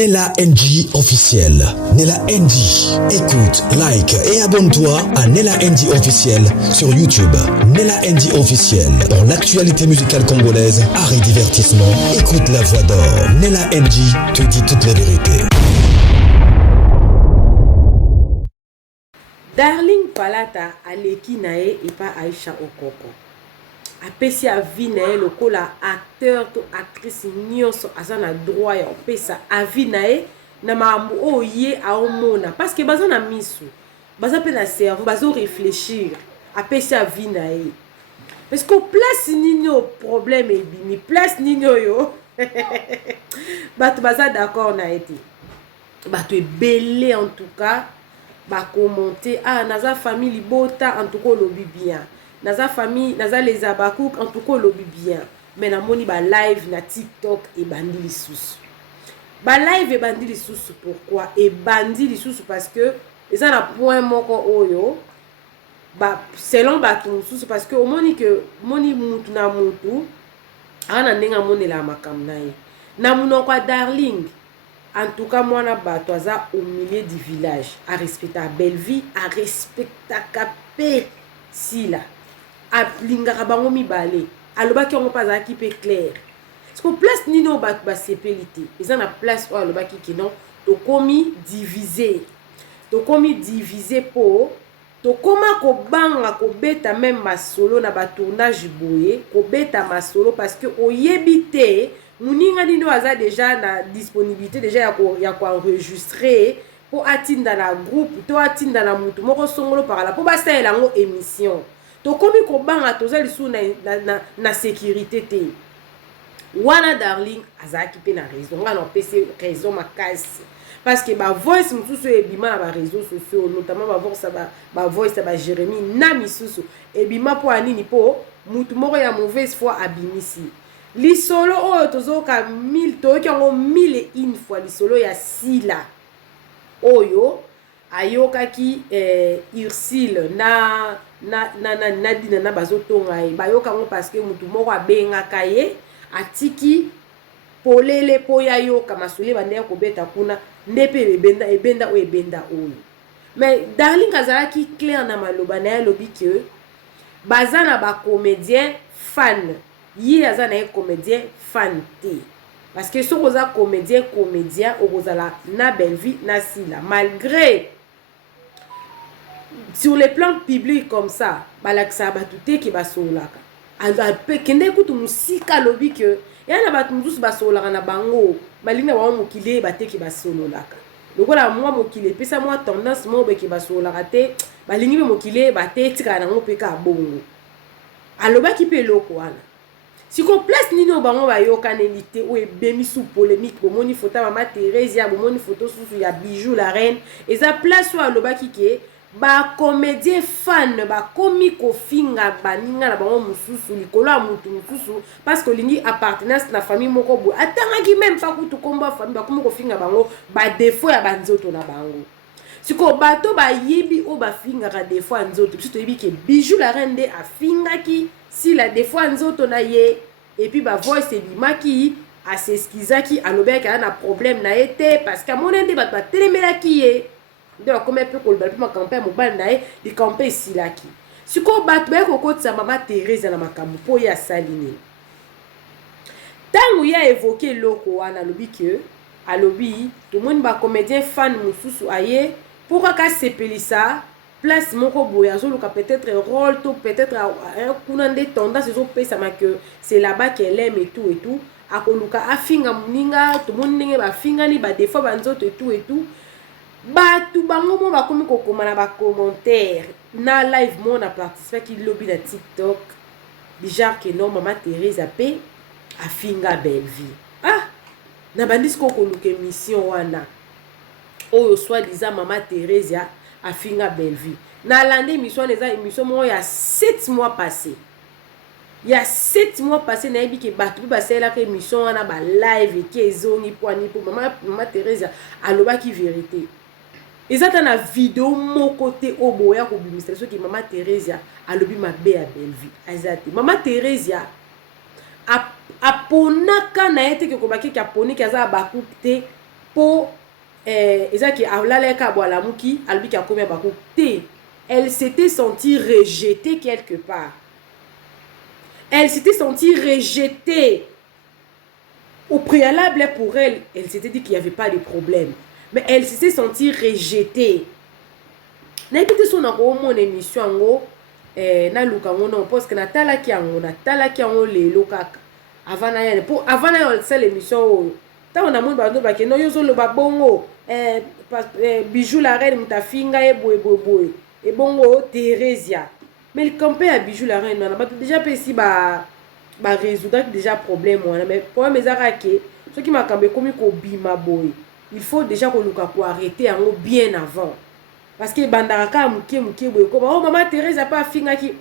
Nella NG officiel. Nella NG. Écoute, like et abonne-toi à Nella NG officiel sur YouTube. Nella NG officiel. Pour l'actualité musicale congolaise, art et divertissement, écoute la voix d'or. Nella NG te dit toutes les vérités. Darling Palata aleki nae et pas Aïcha Okoko. Apesi a vie nae lokola acteur to actrice nyonso azana droit ya opesa a vie nae na maambu oye a omona parce que baza na misu baza pe na cerveau bazo réfléchir apesi a vie nae parce que place nino problème ebimi place nino yo bato baza d'accord na été bato ebele en tout cas ba commenter ah naza famille libota en tout cas lobi bien naza famille naza les abakouk en tout cas lobi bien mais na moni ba live na TikTok et bandi lisusu ba live et bandi lisusu pourquoi et bandi lisusu parce que ils ont un point moko oyo ba selon ba lisusu parce que au moni que moni mutu na mutu ana nenga moni la makamnaye na munoko darling. En tout cas, moi, na bato aza au milieu du village, à respecter la belle vie, à respecter capé si là, à lingara bango mi balé, à loba qui on pas à qui peut clair. Parce que place nino bat ba sépélité, ils ont la place où à loba qui non, to komi divisé pour to koma ko banga ko beta même ma solo na ba tournage boye, ko beta ma solo parce que o yebité Mouninga nino aza déjà na disponibilité déjà ya ko enregistrer pour atteindre la groupe to atteindre na mutu moko songolo par là pour basa elango émission to komi ko banga to za lisu na sécurité te wana darling aza ki pe na raison ngana pese raison makasi parce que ba voice mususu ebima na ba réseaux sociaux notamment ba voice ba Jérémy na misusu ebima po anini po mutu moko ya mauvaise foi abimisi lisolo oyo tozoka 1000 toyoki yango 1001 fois lisolo ya sila oyo ayokaki Ursule na dina na bazotonga ye bayoka ngo parce que mutu moko abengaka ye atiki polele po ya yoka masole bandeya kobeta kuna ndepe ebenda oyo mais darling azalaki clair na maloba na ye lobi que bazana ba comédien fan yi aza na comédien fan te parce que si vous êtes comédien vous avez na belle vie na sila malgré sur le plan public comme ça balakisa batu te ki basolaka alpe kende kutu musika lobi que yana batu mususu basolaka na bango balinga ba mokile bate ki basololaka lokola moi mokile pesa moi tendance mo be ki basolaka te balingi be mokile bate tika na ngo peka bongo aloba ki pe loko wana. Si qu'on place nino bango ba yokanelité ou ebemi sous polémique bomoni photo mama Thérèse bomoni photo sous ya bijou la reine et ça place ou aloba kike ba comédien fan ba comico finga baninga na bango mususu likolo mutu mususu parce que lingi appartenance na famille moko bo atanga ki même pas kutu komba famille ba komiko finga bango ba défaut ya banzoto na bango. Si ko bato ba yebi o ba finga ka défaut nzoto tu te yebi ke bijou la reine de a finga ki si la des fois nzoto na ye et puis ba voice ebimaki a s'excusaki alobeki ana problème na été parce que mon ende ba telemela ki ye de comme peu ko ba ma campagne mobile na ye di campagne silaki siko bato ba ko kotsa mama Thérèse na makambo po ya saline tangu ya évoquer loko wana lobi que alobi tout monde ba comédien fan mususu aye pour ka sepelisa place moko boya zoluka peut-être rôle to peut-être un kunande tendance ils ont payé ça que c'est là-bas qu'elle aime et tout akoluka afinga muninga tout monde ndenge ba finga ni ba des fois banzoto et tout ba tout bango mo ba komi kokoma na ba commentaire na live mo na participer qui lobby na TikTok déjà que non maman Thérèse ape afinga belle vie ah na bandis ko koluka émission wana oyo soit disant maman Thérèse a finga belle vie. Na lande émission les émission moi il y a 7 mois passé. Il y a 7 mois passé na ebi ke batu passé la émission na ba live ke ezongi poani pour maman Thérèse aloba ki vérité. Ezata na vidéo mon côté oboya ko bimisa so ki maman Thérèse alobi mabe ya belle vie. Azati maman Thérèse aponaka na ete ke ko baki ka poni kaza ba coupe pour ezaki alaleka boala muki albi ka komia bako te. Elle s'était sentie rejetée quelque part. Elle s'était sentie rejetée. Au préalable pour elle, elle s'était dit qu'il n'y avait pas de problème. Mais elle s'était sentie rejetée. N'habite son mon émission ngo na luka ngono parce que natala ki ango lelo kaka. Avant na yane pour avant na yo seule émission ta on a mon bando ba ke no yo zo lo ba bongo bijou la reine mutafinga e boy et bongo Theresia. Mais le campé à bijou la reine on a déjà pe si ba résoudre déjà problème on mais pour mes arake ce qui m'a cambé comme ko bima boy. Il faut déjà qu'on luka pour arrêter en bien avant. Parce que bandaraka muke boy ko oh maman Thérèse a pas finga ki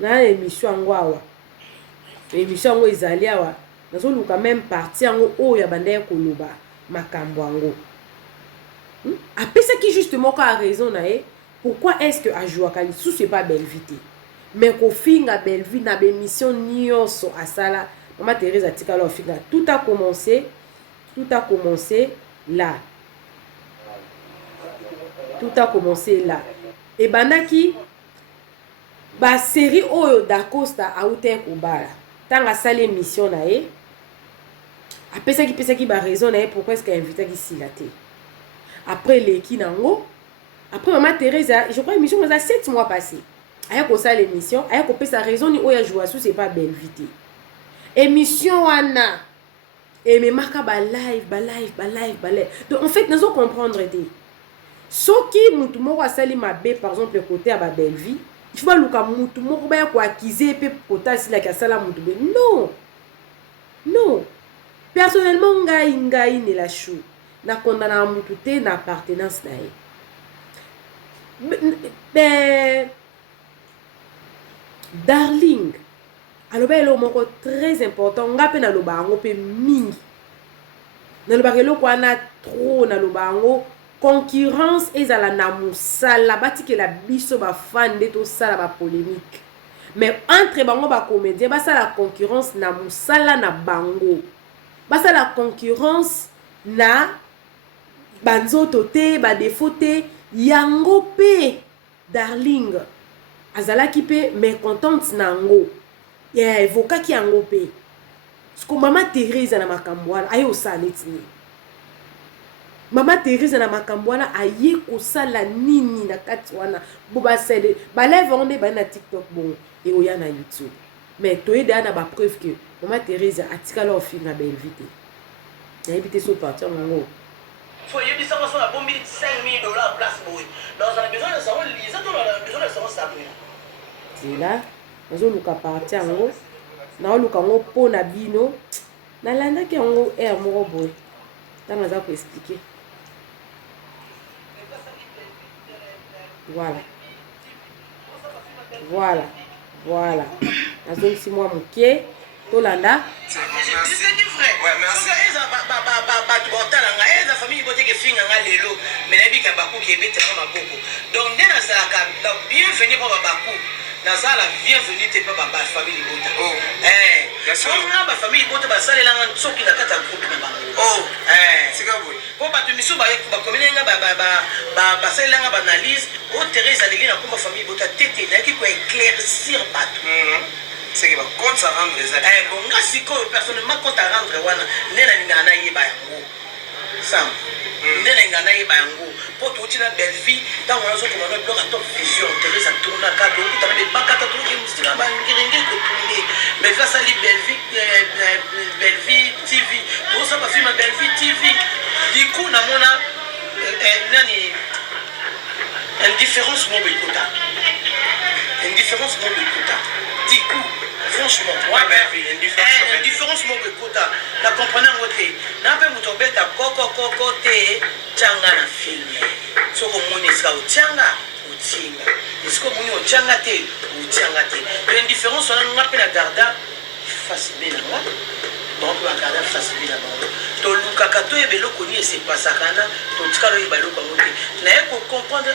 na émission ngwawa. Émission ngo ezali awa. Nazo luka même parti en o ya bandaya koloba makambo ngo. Après ça qui justement quoi a raison na pourquoi est-ce que a joua kali sous c'est pas belle vite. Mais ko finga belle vie na be mission nyonso asala maman Thérèse a tika lo finga tout a commencé là. Tout a commencé là. Et bandaki ba série oyo d'Acosta a outé kobala. Tanga sale mission na après ça qui ba raison na pourquoi est-ce qu'elle invité qui silaté. Après l'équipe nango, après maman Thérèse, je crois émission ça 7 mois passé. Aya ko sale émission, aya ko pe sa raison ni oya joua sous c'est pas belle vite. Émission wana et me marka ba live. Donc en fait nous allons comprendre ce qui mutu moko asali mabe par exemple côté à ba belle vie, il faut pas luka mutu moko ba ko accuser pe kota sila ka sala mutu be. Non. Personnellement ngai ne la chou. Na condamna mutu te na appartenance na e. Darling. Alors ben lo moko très important ngape na loba ngo pe mingi. Na loba kelo kwa na trop na loba ngo concurrence ezala na musala batike la biso ba fan de to sala ba polémique. Mais entre bango ba comédien ba sala concurrence na musala na bango. Ba sala concurrence na banzoto te ba défaut te yango pe darling. Azalaki pe mécontente nango. Ya evoka ki yango pe. Sko mama Thérèse na makambwana ayo sanetini. Mama Thérèse na makambwana aye ko sala nini na kati wana boba sede ba live onde ba na TikTok bon et oya na YouTube. Mais toyeda na ba preuve que mama Thérèse atika lo fi na belle vite. Na éviter so partir ngo. Faut y bisa ko so na bombi $5,000 place boy. Donc on a besoin de savoir Lisa, on a besoin de savoir ça. C'est là, nazo luka partir ngo. Na luka ngo po na bino. Na landa ki ngo air moko boy. Tanga za ko expliquer. Voilà. Nazo si moi mukie tolanda. C'est du vrai. Ouais, merci. La famille bote ke finga nga lelo, mais na bika baku ki ebete na maboko. Donc dès na saka, bienvenue pour baku. Na sala bienvenue te pa ba famille bote. Oh. So nga ba famille bote ba sala nga tsoki na kata groupe na ba. Oh. Sika boy. Po ba tumiso ba komene nga ba sala nga ba analyse, o Thérèse alingi na komba famille bote tete na ki ko éclaircir bato. C'est que compte ça rendre les amis. Bon, nga siko personnellement compte à rendre wana nena ngana yeba yango. Sam. Nena ngana yeba yango. Po to tina belle vie, tant on a so comme on bloque à top vision, Thérèse a tourné à cadeau, tu as des bakata tout qui mustika ba ngirenge ko tourner. Mais ça ça li belle vie TV. Pour ça ba film belle vie TV. Du coup na mona nani indifférence mo bekota. Indifférence mo bekota. Du coup franchement, indifférence mon bekota. La comprenez en côté. N'a pas mouton bête à côté tchanga na film. So comme on est ça au tchanga ou tchinga. Est-ce que on est tchanga té ou tchanga té. L'indifférence on a pas la garda facile là. Donc la garda facile là. To lukaka to ebelo koni c'est pas ça kana. To tskalo ebalo ko ngote. Na eko comprendre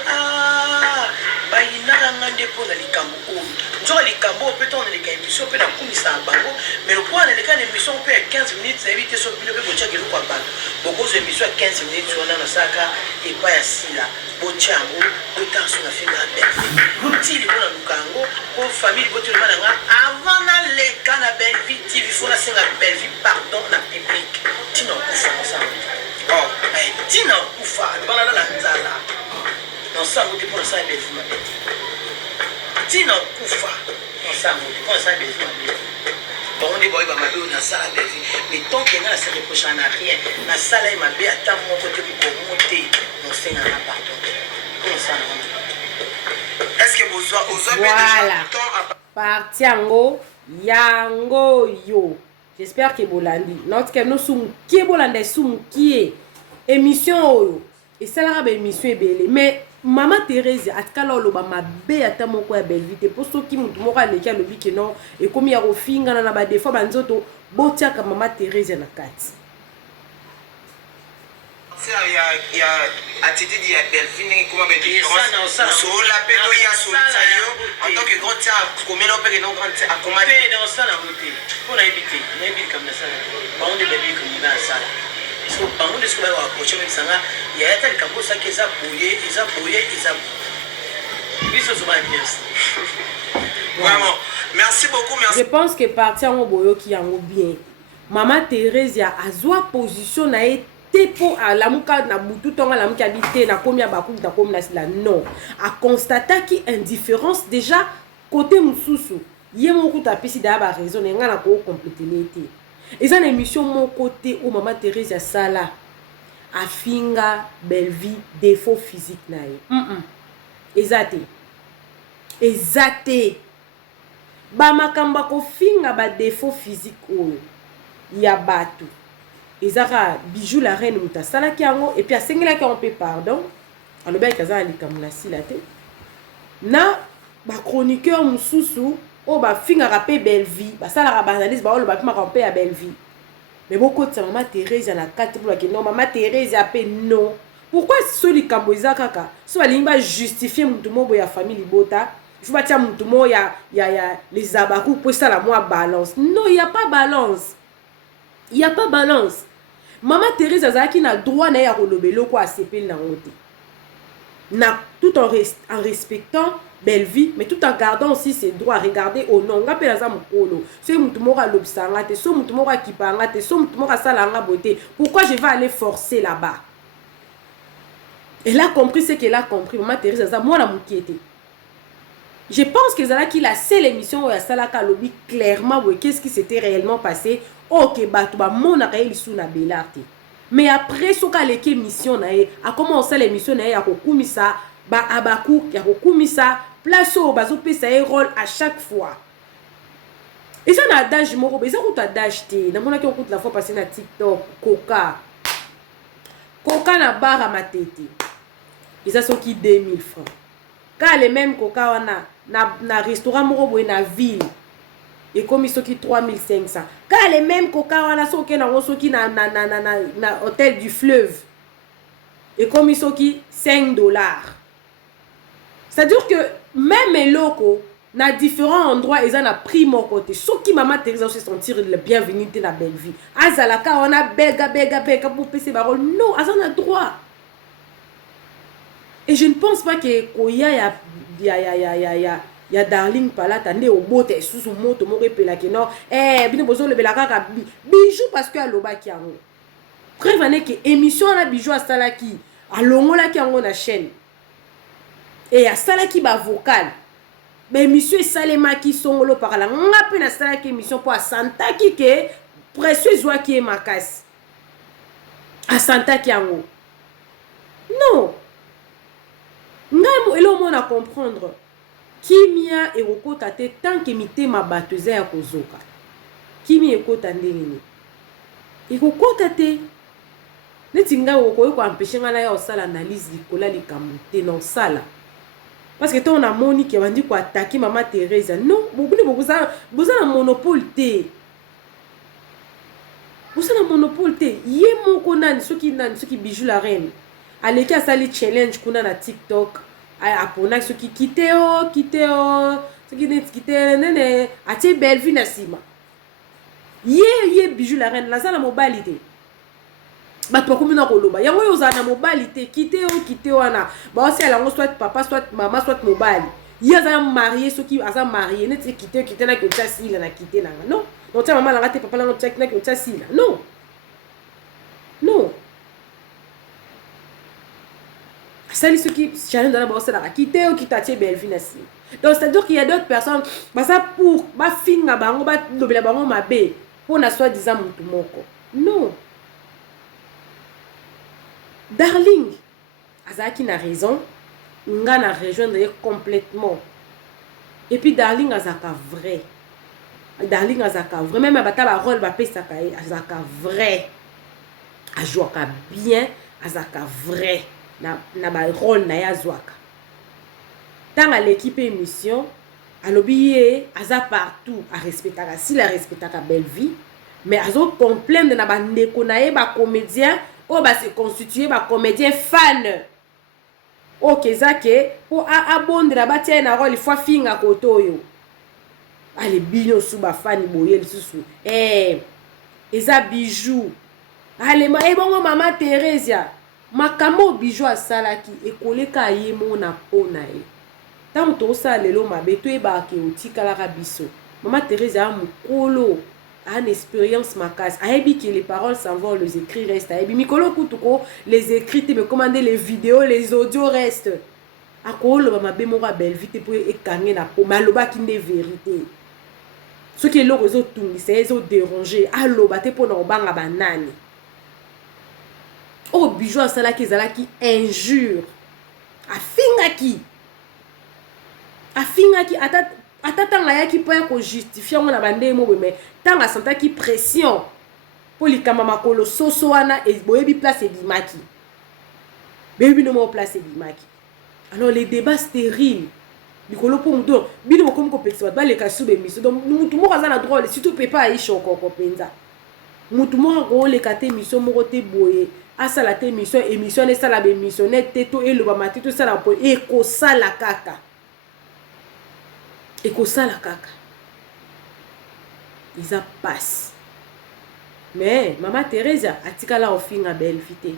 ba inaka ngande po na likambo o. Nzoka likambo peut on les émission peut na kumisa bango mais le point les cas d'émission peut 15 minutes ça évite so bino pe bocha kelo kwa bango beaucoup d'émissions à 15 minutes sur un sac et pas assis là. Bochango, autant sur la fin de la belle. Si les gens ont pour famille, avant d'aller quand la belle vie, il faut la scène la belle vie, pardon, la public. Tu n'as pas fait ça. Oh, tu n'as pas fait pendant la nzala. Non, ça, vous pour ça, belle vie, ma belle. Tu n'as pas fait. Non, ça, vous pour ça, belle vie, ma belle. Bon, on est bon, il va m'appeler dans la salle à belle vie. Mais tant qu'il y a la salle prochaine, n'a rien. La salle, il m'a bien à mon côté pour monter. Non, c'est un pardon. Est-ce que vous voilà. Parti yango yango yo. J'espère que bolandi. Notre que nous sommes qui bolande sommes qui émission oyo. Et ça la émission est belle. Mais Maman Thérèse atkala oloba mabe ata moko ya belle vite pour ceux qui mutu moko aleki alobi ke non et comme ya kofinga na ba défaut banzoto botiaka Maman Thérèse na kati. Il y a attitude il y a Delphine comment me dire sur la paix il y a sur en tant que grand tiers comme là opère non grand à comment dans ça la beauté pour éviter comme ça ba on de bébé comme dans ça so ba on de ce que va approcher même ça il y a tel campo ça que ça bouiller biso so ba bien vraiment merci beaucoup merci. Je pense que partir en boyo qui en bien Maman Thérèse a azwa position na po à la muka na butu tonga la muka habité na combien bakou na comme la non a constater qui indifférence déjà côté mususu yemo ko tapisi da ba raison nga na ko compléter l'été et ça émission mon côté où Maman Thérèse a sala afinga belle vie défaut physique na exacté ba makamba ko finga ba défaut physique oyo ya batu ezaka bijou la reine muta sala kiango et puis asengela ki on peut pardon aloba kaza likamuna silate na ba chroniqueur mususu o ba finga rapé belle vie ba sala ka banalise ba oloba pima ka on peut ya belle vie mais beaucoup de Maman Thérèse na carte pour que non Maman Thérèse a pe non pourquoi so likambo ezaka ka so balinga justifier mutu mobo ya famille libota il faut batia mutu mo ya les abakou pour ça la moi balance non il y a pas balance. Il n'y a pas balance. Maman Thérèse Azaki n'a droit na ya kolobelo ko asepel na ngote. Na tout en respectant belle vie mais tout en gardant aussi ses droits. Regardez au nom nga pela za mukolo. So mutu moko lobsanga te, so mutu moko kipanga te, so mutu moko salanga beauté. Pourquoi je vais aller forcer là-bas? Elle a compris ce qu'elle a compris. Maman Thérèse Azaki moi la mukiete. Je pense que Zala qui la seule émission où il y a Salaka lobby clairement qu'est-ce qui s'était réellement passé. Ok, Batouba, mon arrêt sous na belarte. Mais après, ce qu'a l'émission a commencé l'émission il y a kokumisa, ba abakou, il y a kokumisa, place au bazo pesa rôle à chaque fois. Et ça n'a d'âge moro, mais ça coûte à d'âge té. Dans mon coûte la fois passée na TikTok, Coca na barre à ma tête. Et ça sont qui 2000 francs. Car les mêmes Coca na restaurant moro na ville. Et comme ils sont qui 3500. Car les mêmes Coca wana sont qui na hôtel du fleuve. Et comme ils sont qui $5. C'est-à-dire que même les locaux na différents endroits ils ont a pris mon côté. Ceux qui Maman Thérèse se sentir le bienvenu dans la belle vie. Azalaka on a bega pour passer parole. Non, azan a droit. Et je ne pense pas que Koya ya darling pala tande au bote sous moto mo repela ke non bino bozo le belaka ka bijou parce que aloba ki yango preuve ane que émission na bijou asala ki alongola ki yango na chaîne et asala ki ba vocal mais monsieur salema ki songolo parala ngape na sala ki émission pour asanta ki ke précieux zwa ki e makasi asanta ki yango non ngamo elo mo na comprendre kimia ekokota te tant que mitema bato eza ya kozoka kimia ekota ndenge nini ekokota te neti ngai okoki koampeshe ngai na ya osala analyse likola likambo te na osala parce que to on a moni ke bandi koatake Maman Thérèse non bobuni boza na monopole te boza na monopole te ye moko nani soki bijou la reine aleki asali challenge kuna na TikTok apona ceux qui quitte ceux qui net quitte nene atie belle vie na sima ye bijou la reine la sala mobilité bato bakomi na koloba yango oyo ozala na mobali te kite wana baosala yango soit papa soit mama soit mobali ye aza marié soki aza marié neti kite naki otia sila na kite nanga non otia mama nanga te papa nanga naki otia sila non asali soki challenge dana baosalaka kite oyo kitatie belvi na sila donc c'est à dire qu'il y a d'autres personnes baza pour bafinga bango balobela bango mabe mpona soit disant motu moko non. Darling azaki na raison nga na rejoindre complètement et puis Darling azaka vrai même bata ba rôle ba pesaka azaka vrai ajouaka bien azaka vrai na ba rôle na ya zwaka tanga l'équipe émission alobi ye aza partout a respectaka si la respectaka belle vie mais azo complaindre na ba ndeko na ye ba comédien o ba se constituer ba comédien fan ok zake po abondela batia na rôle fois finga kotoyo ale bino su ba fan boye lisusu eza bijou ale bongo mama Teresia makamo bijou asalaki ekoleka ye mona pona ye tant to sa lelo mabe to eba ke otikalaka biso mama Teresia mukolo une expérience makasi ayebi que les paroles s'envolent, les écrits restent ayebi mikolo kutuko les écrits te me commander les vidéos les audios restent akolo ba mabe moko belle vite pour ekange na po maloba ki nde vérité ce qui est le réseau tout c'est les autres déranger aloba te po na obanga banani o bijou asala ki zalaki injure afingaki atatanga yaki po ya ko justifier ngona bande mo mais tanga santa ki pression pour likama makolo soso wana e boyebi place ebimaki bebi no mo place ebimaki alors les débats stériles likolo po muto bino mo comme ko petite ba le kasu be miso donc mutu mo kaza na drôle surtout peut pas aisha ko penza mutu mo ko le kate miso mo ko te boye asala te émission ne sala be missionnaire teto e lo ba matito sala po e ko sala kaka ekosala kaka isa passe mais mama Teresia atikala ofinga belle vite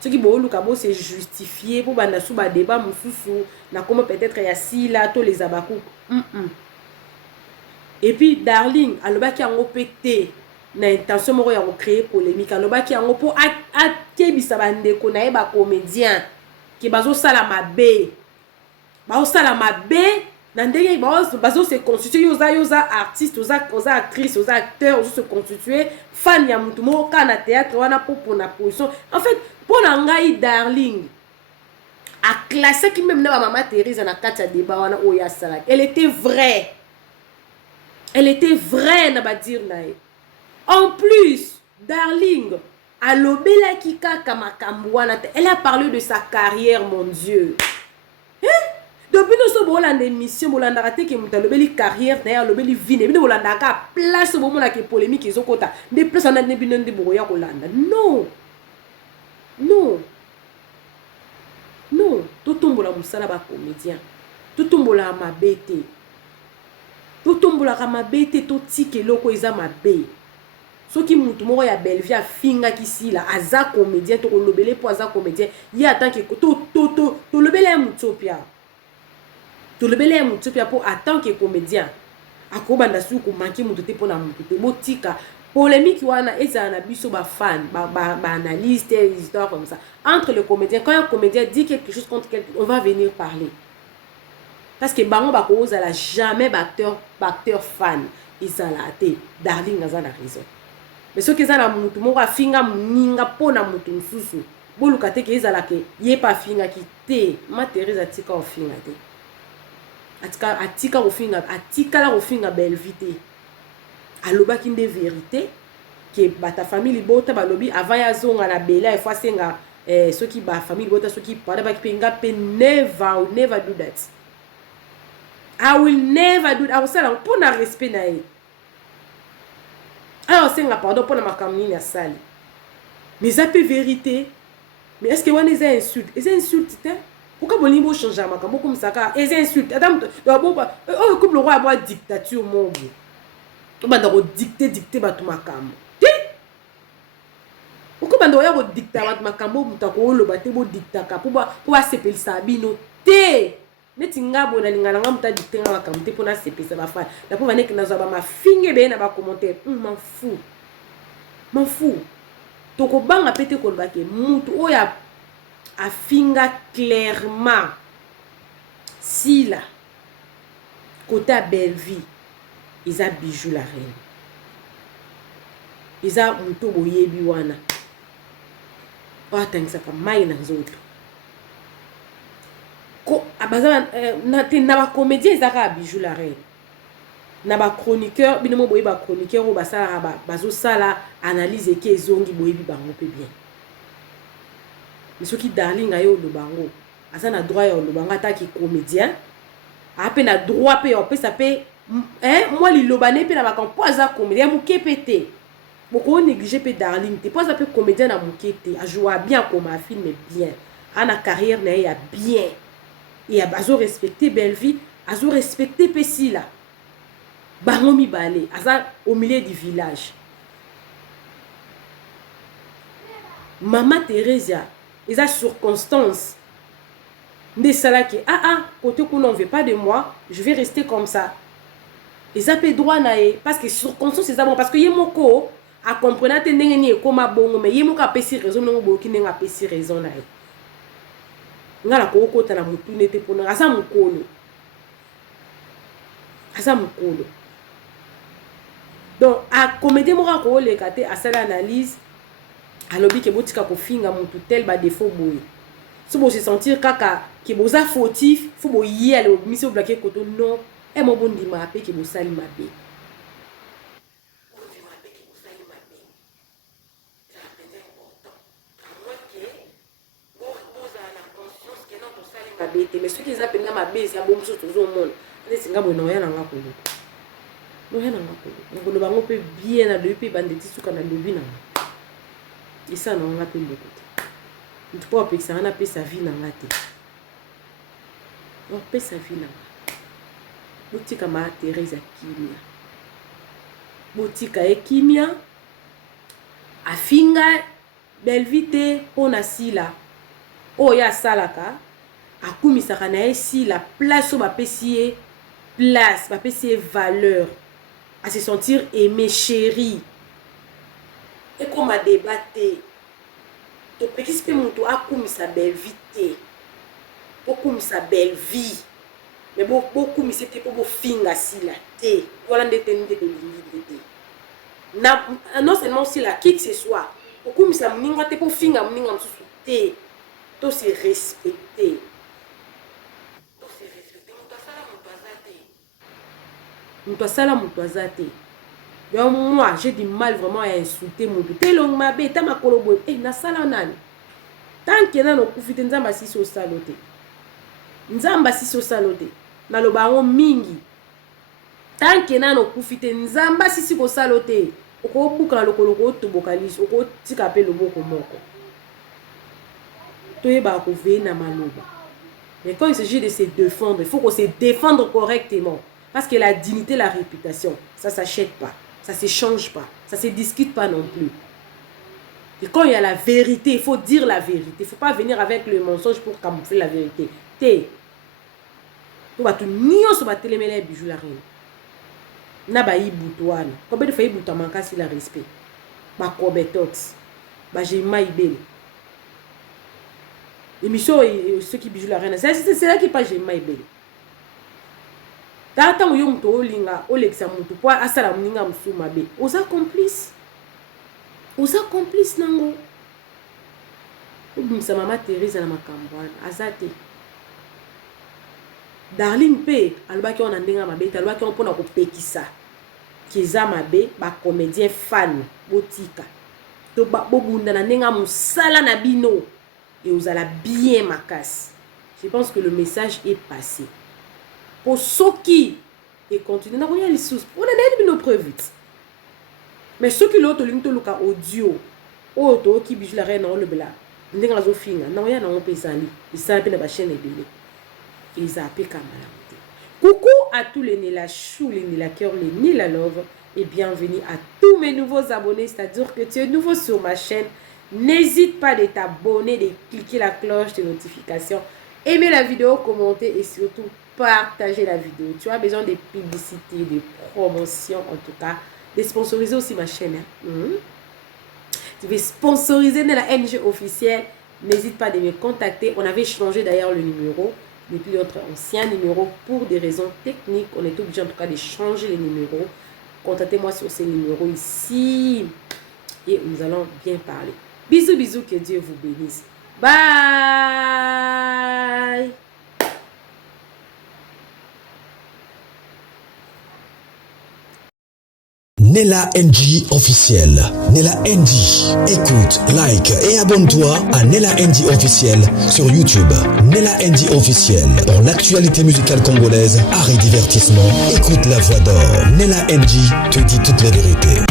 ce qui boluka bo se justifier pour banda sou ba débat mususu na comment peut-être ya sila to les abaku et puis Darling alobaki yango pété na intention moko ya ko créer polémique alobaki yango po akebisa bandeko na ye ba comédien ki bazo sala mabe baosala mabe na ndenge bazo se constituer yoza artiste oza actrice oza acteur ozo se constituer fan ya mutu moko ka na théâtre wana pour na position en fait pour na ngai Darling a classé qui même na ba mama Teresa na kati ya débat wana oya sala elle était vraie na ba dire na ye en plus Darling alobelaki kaka makambo wana te elle a parlé de sa carrière mon Dieu depuis nous sommes bolanda émission bolanda raté que mutalobeli carrière d'ailleurs lobeli vie ne bolanda ka place bomo la ke polémique ezokota de place na ne bino ndi boya kolanda non totombola musala ba comédien totombola mabete to tike loko eza mabe soki mutu moko ya Belleville afinga kisila aza comédien to lobele po aza comédien ya tant que to lobele mutopia to lebele mutu pia po en tant que comédien akobanda su ko manki mutu te pona mutu te botika polémique wana eza na biso ba fan ba analyste histoire comme ça entre le comédien quand un comédien dit quelque chose contre quelqu'un on va venir parler parce que bango ba ko ozala jamais acteur fan izala te Darling aza na raison mais ce que ça na mutu moko afinga muninga pona mutu nsusu boluka te ke izala ke ye pa finga ki te ma Teresa tika ofinga te atika la ofinga belle vite alobaki nde vérité que bata famille bota balobi avant ya zonga na bela e fois senga soki ba famille bota soki pada ba kipenga pe never do that I will never do that I will say pour na respect na ye alors senga pardon pour na makamini ya sali mais ça peut vérité mais est-ce que on les insulte pourquoi bon niveau changer makambo comme ça ka les insultes adam comme le roi a dictature mon bout to banda ko dicter ba to makambo bando ya ko dicta wat makambo mutako lo bate bo dicta ka pour ba sepelisa bino te neti ngabo na lingala nga muta dicta nga makambo te pona sepelisa ba fa na pour vanek na zo ba ma finge be na ba commentaire m'en fou toko banga pete ko ba ke mutu oya afinga clairement si la côté à Belleville ils a bijou la reine ils a mutu boyebi wana atangisaka mai na nzoto ko abaza na ba comédien ezaka bijou la reine na ba chroniqueur bino mo boye ba chroniqueur o basala bazo sala analyse ke ezongi boyebi bango pe bien mais soki darling ayo lo bango asa na droit ya lo bango ataki comédien ape na droit pe pe ça pe moi li lobane pe na ba kampo aza comédien muke pété beaucoup négliger pe darling te pas peu comédien na mukete a jouer bien comme un film bien a na carrière na ya bien et a bazo respecter Belleville azo respecter pesi là bango mi balé aza au milieu du village maman Thérèse ils a circonstance nde sala que côté qu'on on veut pas de moi je vais rester comme ça ils a pe droit na parce que circonstance c'est ça bon parce que yemoko a comprendre te ndenge ni ekoma bongo mais yemo ka pesi raison ndenge boki ndenge apesi raison na ye ngala ko kota na mutu nete pona asa mukolo donc a comédie moko ko le kate a sala analyse alobi ke botika ko finga mutu tel ba défaut boye so bo se sentir kaka ke boza fautif faut bo yi ale obimisi oblake koto non e mo bondi ma pe ke bo sali mabe mais ceux qui appellent ma base ya bomso toujours monde c'est ngabo no yana ngakolo no yana ngakolo ngolo bango pe bien na depuis bandeti suka na lobi na et ça non ngapé beaucoup tu peux appeler ça on appelle sa vie na ngate on peut sa vie na botika ma Thérèse kimia botika e kimia afinga Belleville pona sila oya salaka akumisaka na esi la place au bapesier place bapesier valeur à se sentir aimé chéri et comme à débattre to petit peu mutu akumisa belle vie okumisa belle vie mais beaucoup mi c'était pour finga sila te voilà ndete ndete ndete na non seulement si la qui que ce soit okumisa mninga te pour finga mninga msusu te to se respecter donc moi j'ai du mal vraiment à insulter mon telong mabe ta makolo boy na sala nani tant que na no kufite nzamba siso salote na lo bango mingi tant que na no kufite nzamba sisi ko salote oko buka lokolo ko tobokalisi oko tika pe loboko moko toyeba ko vena maloba mais quand il s'agit de se défendre il faut qu'on se défendre correctement. Parce que la dignité, la réputation, ça ne s'achète pas, ça ne s'échange pas, ça ne se discute pas non plus. Et quand il y a la vérité, il faut dire la vérité. Il ne faut pas venir avec le mensonge pour camoufler la vérité. Tu vas tout nier sur la télé, mais les bijoux la reine. Na ba yi boutouane. Combien de fois yi boutou manka si la respect? Ba kobetox. Ba j'ai maïbel. Émission ceux qui bijoux la reine. C'est là qui pas j'ai maïbel. Tata uyong to linga olexa mutu po asala muninga musuma be oza complice nango ubimsa mama Thérèse na makambwana azate darling pe albaki on ndenga mabe albaki on pona ko pekisa kiza mabe ba comédien fan botika to ba bobunda na ndenga musala na bino et ozala bien makasi. Je pense que le message est passé. Pour ceux qui continuent, on a les sous, on a nos preuves vite. Mais ceux qui l'ont le audio, auto qui bijou la reine dans le blanc, on a les filles, non y a non pesali, ils savent pas la chaîne ébélée, ils appellent comme coucou à tous les nés la chou, les nés la cœur, les nés la love et bienvenue à tous mes nouveaux abonnés, c'est-à-dire que tu es nouveau sur ma chaîne. N'hésite pas de t'abonner, de cliquer la cloche de notification, aimer la vidéo, commenter et surtout partager la vidéo. Tu as besoin de publicité, de promotion en tout cas, de sponsoriser aussi ma chaîne. Tu veux sponsoriser dans la NG officielle, n'hésite pas de me contacter. On avait changé d'ailleurs le numéro depuis notre ancien numéro pour des raisons techniques. On est obligé en tout cas de changer les numéros. Contactez-moi sur ces numéros ici et nous allons bien parler. Bisous, bisous, que Dieu vous bénisse. Bye. Nella NG officiel. Nella NG. Écoute, like et abonne-toi à Nella NG officiel sur YouTube. Nella NG officiel. Pour l'actualité musicale congolaise, art et divertissement, écoute la voix d'or. Nella NG te dit toutes les vérités.